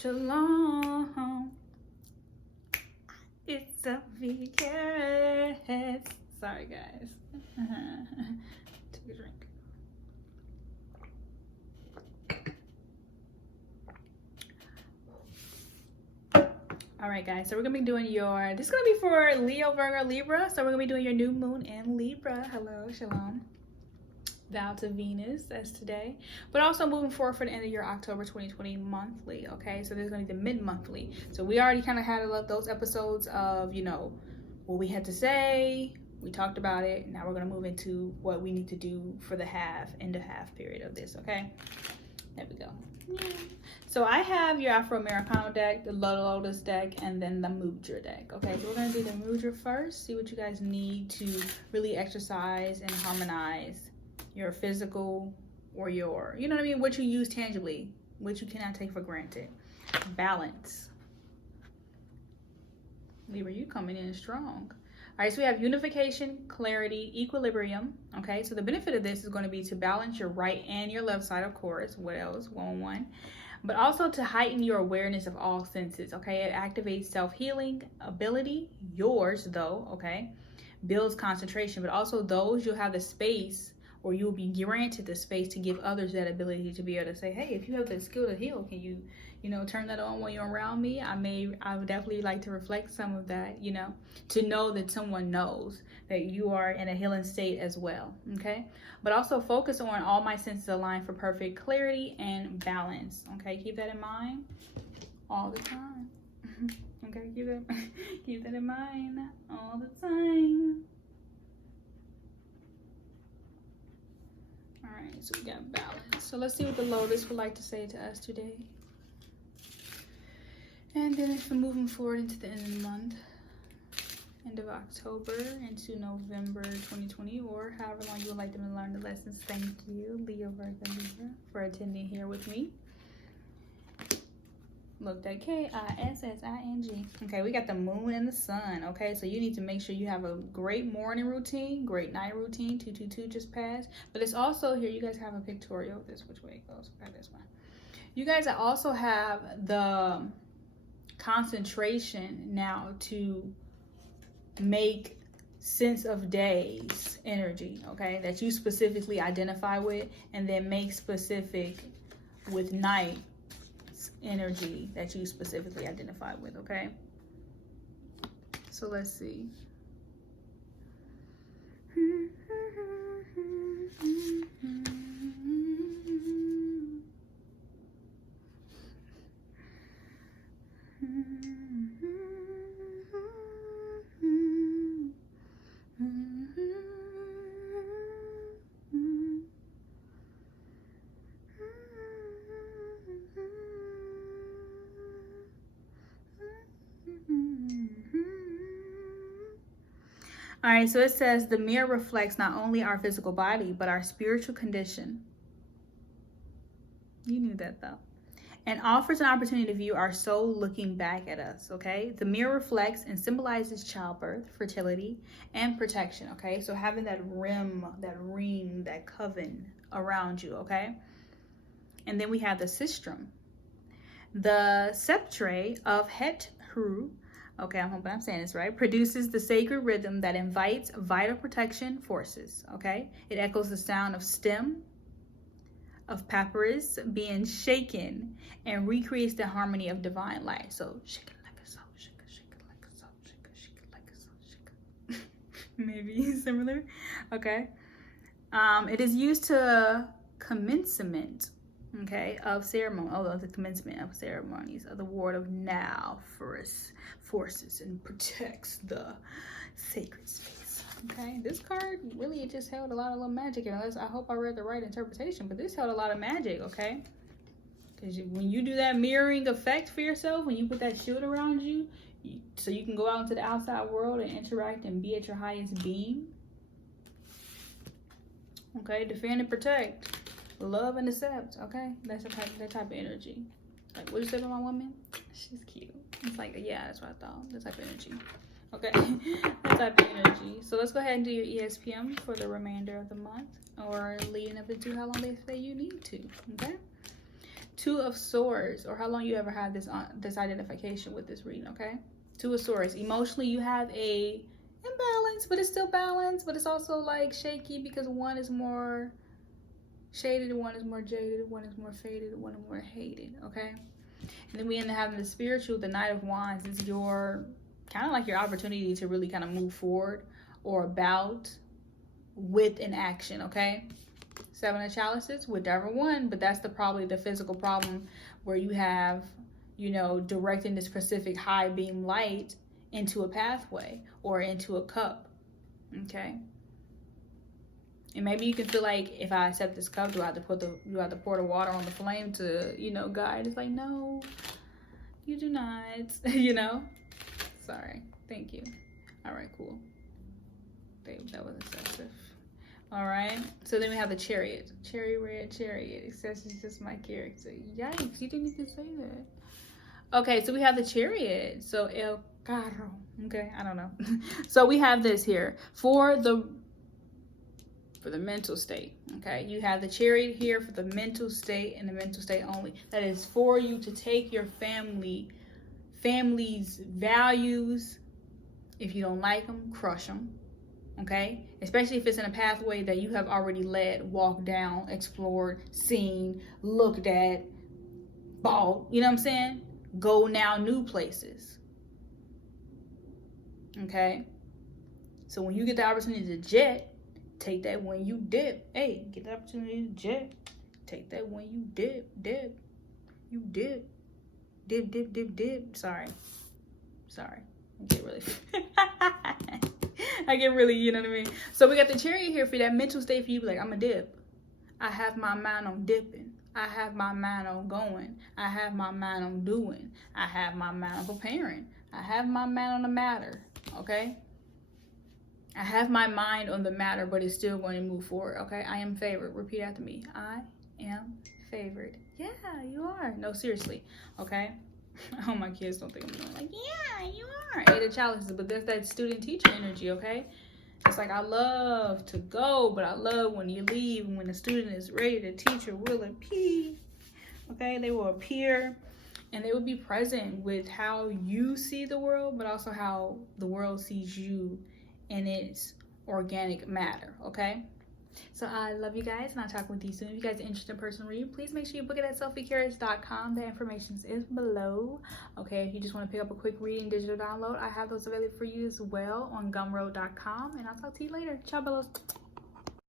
Shalom. It's a weekend. Sorry, guys. Take a drink. All right, guys. So we're gonna be doing your. This is gonna be for Leo, Virgo, Libra. So we're gonna be doing your new moon in Libra. Hello, shalom. Vow to Venus, that's today, but also moving forward for the end of your October 2020 monthly. Okay, so there's gonna be the mid-monthly. So we already kind of had those episodes of, you know, what we had to say. We talked about it. Now we're gonna move into what we need to do for the end of half period of this. Okay, there we go. Yeah. So I have your 𝘱𝐴 deck, the Lotus deck, and then the Mudra deck. Okay, so we're gonna do the Mudra first. See what you guys need to really exercise and harmonize your physical or your, you know what I mean, what you use tangibly, which you cannot take for granted. Balance. Libra, you coming in strong. All right, so we have unification, clarity, equilibrium. Okay, so the benefit of this is going to be to balance your right and your left side, of course. What else? One. But also to heighten your awareness of all senses. Okay, it activates self-healing ability, yours though. Okay, builds concentration, but also those you'll have the space, or you'll be granted the space to give others that ability to be able to say, hey, if you have the skill to heal, can you turn that on when you're around me? I would definitely like to reflect some of that, to know that someone knows that you are in a healing state as well. Okay, but also focus on all my senses aligned for perfect clarity and balance. Okay, keep that in mind all the time. Okay, keep that in mind all the time. All right, so we got balance. So let's see what the Lotus would like to say to us today. And then if we're moving forward into the end of the month, end of October into November 2020, or however long you would like them to learn the lessons. Thank you, Leo, Virgo, Libra, for attending here with me. Look, that Qᴜᴜsinh. Okay, we got the moon and the sun. Okay, so you need to make sure you have a great morning routine, great night routine. 222 just passed. But it's also here, you guys have a pictorial. This which way it goes. Okay, this one. You guys also have the concentration now to make sense of days energy, okay, that you specifically identify with, and then make specific with night energy that you specifically identify with. Okay, so let's see. All right, so it says the mirror reflects not only our physical body, but our spiritual condition. You knew that though. And offers an opportunity to view our soul looking back at us, okay? The mirror reflects and symbolizes childbirth, fertility, and protection, okay? So having that rim, that coven around you, okay? And then we have the sistrum. The sceptre of Het-Hu, okay, I'm hoping I'm saying this right, produces the sacred rhythm that invites vital protection forces, okay? It echoes the sound of stem, of papyrus being shaken, and recreates the harmony of divine light. So, shake it like a soul, shake it like a soul, shake it like a soul, shake it. Maybe similar, okay? It is used to commencement, okay, of ceremony, the commencement of ceremonies of the ward of now forces and protects the sacred space. Okay, this card really just held a lot of little magic, unless I hope I read the right interpretation, but this held a lot of magic, okay? Because when you do that mirroring effect for yourself, when you put that shield around you, so you can go out into the outside world and interact and be at your highest being. Okay, defend and protect, love and accept. Okay, that's that type of energy. Like, what you say about my woman? She's cute. It's like, yeah, that's what I thought. That type of energy. Okay, that type of energy. So let's go ahead and do your ESPM for the remainder of the month, or leading up into how long they say you need to. Okay, Two of Swords, or how long you ever had this identification with this reading, okay? Two of Swords. Emotionally, you have a imbalance, but it's still balanced, but it's also like shaky because one is more shaded, one is more jaded, one is more faded, one is more hated, okay? And then we end up having the spiritual, the Knight of Wands is your kind of like your opportunity to really kind of move forward or about with an action, okay? Seven of Chalices, whichever one, but that's probably the physical problem where you have, you know, directing this specific high beam light into a pathway or into a cup, okay? And maybe you can feel like, if I accept this cup, do I have to pour the water on the flame to, you know, guide? It's like, no, you do not, you know? Sorry, thank you. All right, cool. Babe, that was excessive. All right, so then we have the Chariot. Cherry red chariot. Excess is just my character. Yikes, you didn't need to say that. Okay, so we have the Chariot. So El Carro. Okay, I don't know. So we have this here for the mental state. Okay, you have the Chariot here for the mental state and the mental state only. That is for you to take your family's values. If you don't like them, crush them. Okay, especially if it's in a pathway that you have already led, walked down, explored, seen, looked at, bought, you know what I'm saying? Go now new places. Okay, so when you get the opportunity to jet, take that when you dip. Hey, get the opportunity to jet, take that when you dip. You dip. Sorry, I get really I get really, you know what I mean? So we got the Chariot here for that mental state for you. Like, I'm a dip. I have my mind on dipping. I have my mind on going. I have my mind on doing. I have my mind on preparing. I have my mind on the matter, okay? I have my mind on the matter, but it's still going to move forward, okay? I am favored. Repeat after me. I am favored. Yeah, you are. No, seriously, okay? Oh, my kids don't think I'm doing like, yeah, you are. Eight of Chalices, but that's that student teacher energy, okay? It's like, I love to go, but I love when you leave, and when the student is ready, the teacher will appear, okay? They will appear, and they will be present with how you see the world, but also how the world sees you in its organic matter, okay? So I love you guys, and I'll talk with you soon. If you guys are interested in personal reading, please make sure you book it at 𝘱𝑒𝑚𝑒.com. The information is below. Okay, if you just want to pick up a quick reading digital download, I have those available for you as well on gumroad.com. And I'll talk to you later. Ciao, bellos.